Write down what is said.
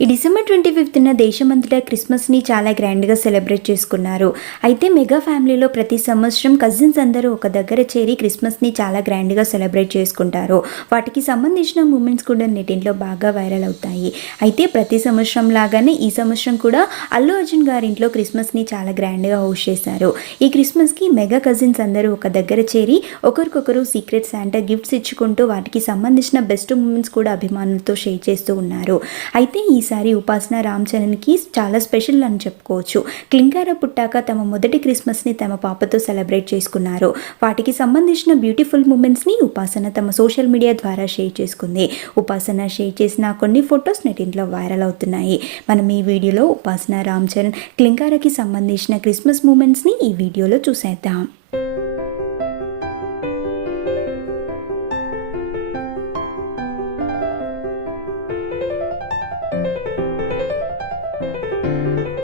ఈ December twenty ఫిఫ్త్న దేశమంతటా క్రిస్మస్ని చాలా గ్రాండ్గా సెలబ్రేట్ చేసుకున్నారు. అయితే మెగా ఫ్యామిలీలో ప్రతి సంవత్సరం కజిన్స్ అందరూ ఒక దగ్గర చేరి క్రిస్మస్ని చాలా గ్రాండ్గా సెలబ్రేట్ చేసుకుంటారు. వాటికి సంబంధించిన మూమెంట్స్ కూడా నెటింట్లో బాగా వైరల్ అవుతాయి. అయితే ప్రతి సంవత్సరం లాగానే ఈ సంవత్సరం కూడా అల్లు అర్జున్ గారింట్లో క్రిస్మస్ని చాలా గ్రాండ్గా హోస్ట్ చేశారు. ఈ క్రిస్మస్కి మెగా కజిన్స్ అందరూ ఒక దగ్గర చేరి ఒకరికొకరు సీక్రెట్ శాంటా గిఫ్ట్స్ ఇచ్చుకుంటూ వాటికి సంబంధించిన బెస్ట్ మూమెంట్స్ కూడా అభిమానులతో షేర్ చేస్తూ ఉన్నారు. అయితే ఈ ఈసారి ఉపాసన రామ్ చరణ్కి చాలా స్పెషల్ అని చెప్పుకోవచ్చు. క్లింకార పుట్టాక తమ మొదటి క్రిస్మస్ని తమ పాపతో సెలబ్రేట్ చేసుకున్నారు. వాటికి సంబంధించిన బ్యూటిఫుల్ మూమెంట్స్ని ఉపాసన తమ సోషల్ మీడియా ద్వారా షేర్ చేసుకుంది. ఉపాసన షేర్ చేసిన కొన్ని ఫొటోస్ నెటింట్లో వైరల్ అవుతున్నాయి. మనం ఈ వీడియోలో ఉపాసన రామ్ చరణ్ క్లింకారకి సంబంధించిన క్రిస్మస్ మూమెంట్స్ని ఈ వీడియోలో చూసేద్దాం.